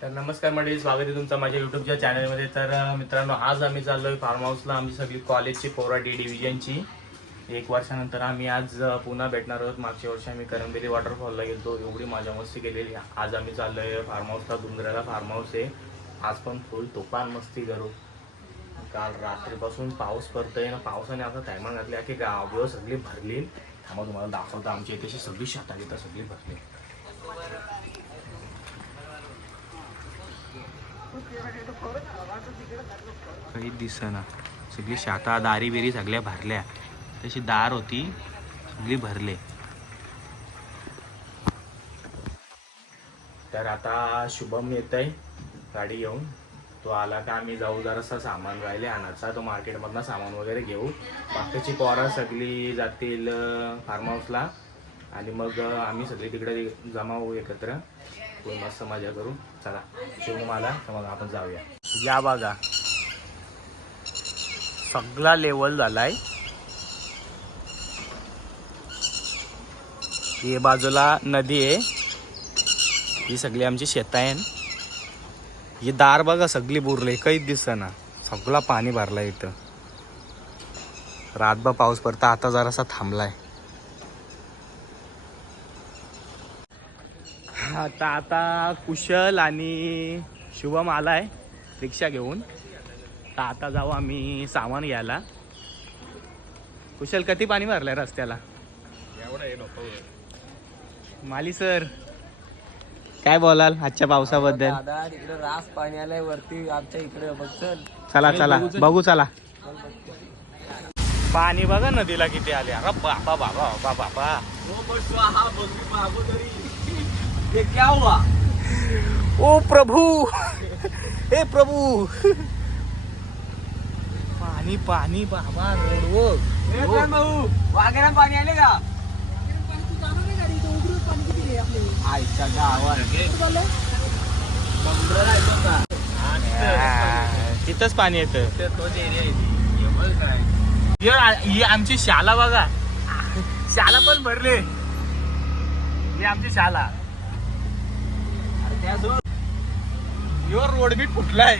तर नमस्कार मंडळी, स्वागत आहे तुमचं माझ्या युट्यूबच्या चॅनलमध्ये. तर मित्रांनो, आज आम्ही चाललोय फार्म हाऊसला. आमची सगळी कॉलेजची पोरा डी डिव्हिजनची 1 वर्षानंतर आम्ही आज पुन्हा भेटणार आहोत. मागच्या वर्षी आम्ही करंबेली वॉटरफॉलला गेलो, एवढी मजा मस्ती केलेली. आज आम्ही चाललोय फार्म हाऊसला. डुंगराला फार्म हाऊस आहे. आज पण फुल तुफान मस्ती करू. काल रात्रीपासून पाऊस पडतोय ना, पावसाने आता थैमान घातली की गाव सगळी भरली. त्यामुळे तुम्हाला दाखवतो, आमची इथे सगळी शेतात इथं सगळी भरली. काही दिसना, सगळी शाता दारी बिरी सगळ्या भरल्या. तशी दार होती सगळी भरले. तर आता शुभम येत आहे गाडी घेऊन. तो आला का आम्ही जाऊ. जरासा सामान राहिले आणायचा, तो मार्केटमधनं सामान वगैरे घेऊ. बाकीची पोरं सगळी जातील फार्म हाऊसला आणि मग आम्ही सगळे तिकडे जमा होऊ एकत्र. मस्त मजा करू. चला, शुभम आला तर मग आपण जाऊया. या बघा, सगळा लेवल झालाय. ही बाजूला नदी आहे, ही सगळी आमची शेत आहे. ही दार बघा सगळी बुरले, काहीच दिसना. सगळा पाणी भरलाय इथं. रातभर पाऊस पडता, आता जरासा थांबलाय. आता कुशल आणि शुभम आलाय रिक्षा घेऊन. तर आता जाऊ आम्ही सामान घ्यायला. कुशल, किती पाणी भरलंय रस्त्याला? माली सर, काय बोलाल आजच्या पावसाबद्दल? दादा, तिकडे रास पाणी आलंय वरती आमच्या इकडे बघ. चला चला बघू, चला. पाणी बघा नदीला किती आले. अरे बाबा बाबा बाबा बाबा, ये क्या हुआ? ओ प्रभु, हे प्रभु. पाणी पाणी बाबा, रोड भाऊ, वाघेरा पाणी आले का? आईच्या गावात तिथंच पाणी येतं. ही आमची शाला बघा, शाला पण भरले. ही आमची शाला. यो रोड बी फुटलाय.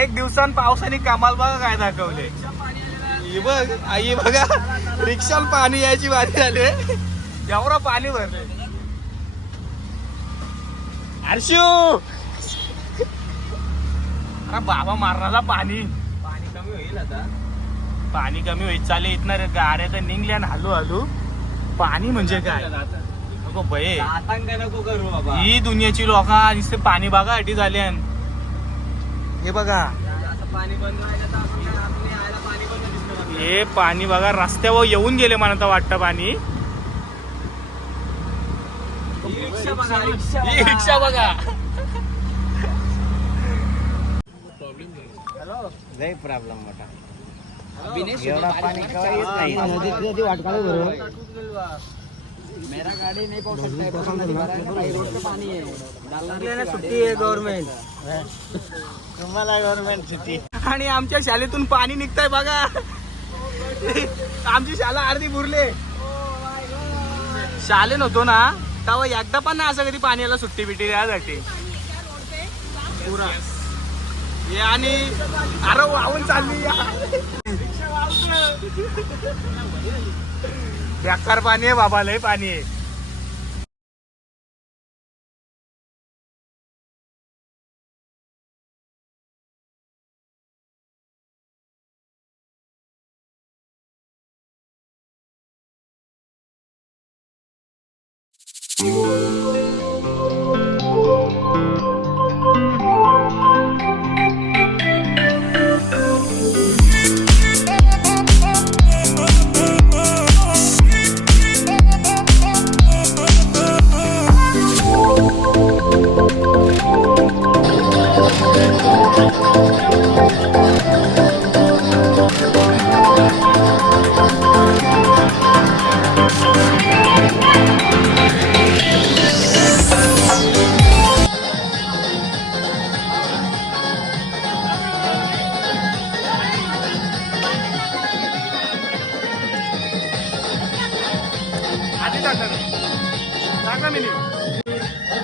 1 दिवसान पावसाने कमाल बघा काय दाखवले. ही बघ आई बघा, रिक्षाला पाणी यायची वारी झाली. एवढं पाणी भरले. हर्षू, अरे बाबा मारणाला पाणी कमी होईल आता. पाणी कमी होईल चाले. इथनं गाड्या तर निघल्या ना हलू हलू. पाणी म्हणजे काय नको बये, आतंक नको करू बाबा. ही दुनियाची लोक नुसते पाणी बघा अटी झाले. हे बघा, पाणी बंद व्हायला तर आपण काय आपले आयला पाणी बंद दिसतं. हे पाणी बघा रस्त्यावर येऊन गेले मला वाटतं पाणी. ही रिक्षा बघा, ही रिक्षा बघा. लय प्रॉब्लेम मोठा. एवढा पाणी केव्हा येत नाही. नदी वाट काढू बरोबर. मेरा गाड़ी नहीं पहुंच सकता है, रोड पे पानी है. सुट्टी आहे गव्हर्नमेंट. तुम्हाला गव्हर्नमेंट सुट्टी. आणि आमच्या शाळेतून पाणी निघतंय बघा. आमची शाळा अर्धी बुरले. शाळे नव्हतो ना तेव्हा एकदा पण ना असं कधी पाण्याला सुट्टी बिट्टी द्यासाठी पुरा. हे आणि अरे वाहून चालली. बेकार पाणी आहे बाबा, लय पाणी आहे.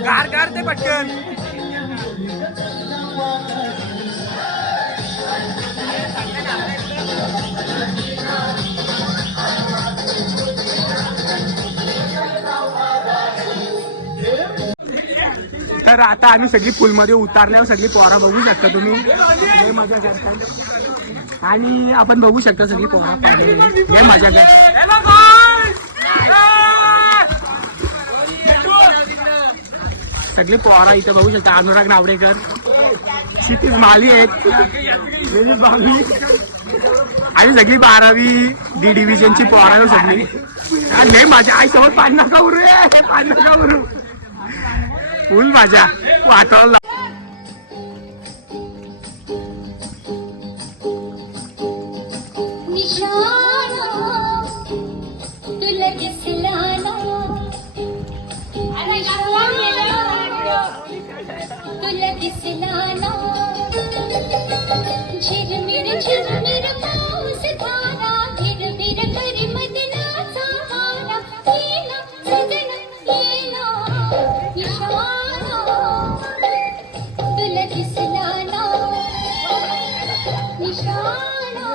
गार गार ते पटकन. तर आता आम्ही सगळी पूलमध्ये उतारल्यावर सगळी पोरा बघू शकता तुम्ही, लय मजा करतात. आणि आपण बघू शकता सगळी पोरा पाणी लय मजा करतात. सगळी पोरा इथे बघू शकता. अनुराग नावडेकर, क्षितिज माली आहेत आणि सगळी 12वी डी डिव्हिजनची पोरा सगळी. लय मजा. आई सोबत पाणी नका उरू रे, पाणी नका उरू. फुल माझ्या वाटायला तुला दिसला ना, तुला दिसला ना, झिरमिर झिरमिर पाऊस धारा, भिरभिर करी मदनाचा वारा, येना सजन येना निशाणा, तुला दिसला ना निशाणा,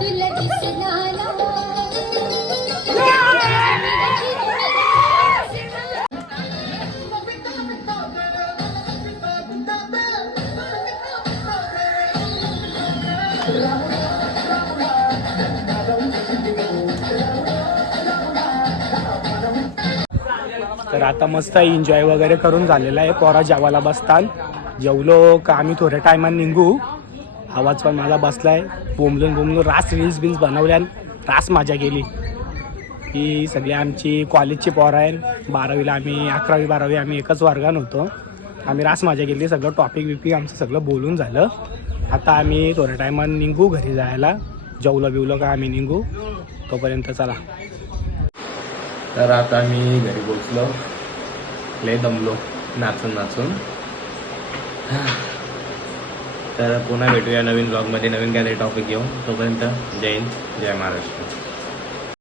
तुला दिसला ना. तर आता मस्त एन्जॉय वगैरे करून झालेला आहे. पोरा जेवायला बसताल. जेवलो का आम्ही थोड्या टायमात निघू. आवाज पण मला बसलाय. बोंबलून रास रील्स बिल्स बनवल्या, रास मजा गेली. ही सगळी आमची कॉलेजची पोरं आहे. 12वीला आम्ही 11वी 12वी आम्ही एकच वर्गात होतो. आम्ही रास मजा गेली. सगळं टॉपिक बिपिक आमचं सगळं बोलून झालं. आता आम्ही थोड्या टायमात निघू घरी जायला. जेवलं बिवलं का आम्ही निघू. तोपर्यंत चला. तर आता मी घरी पोचलो. लय दमलो नाचून. तर पुन्हा भेटूया नवीन ब्लॉगमध्ये नवीन काहीतरी टॉपिक घेऊन. तोपर्यंत जय हिंद, जय महाराष्ट्र.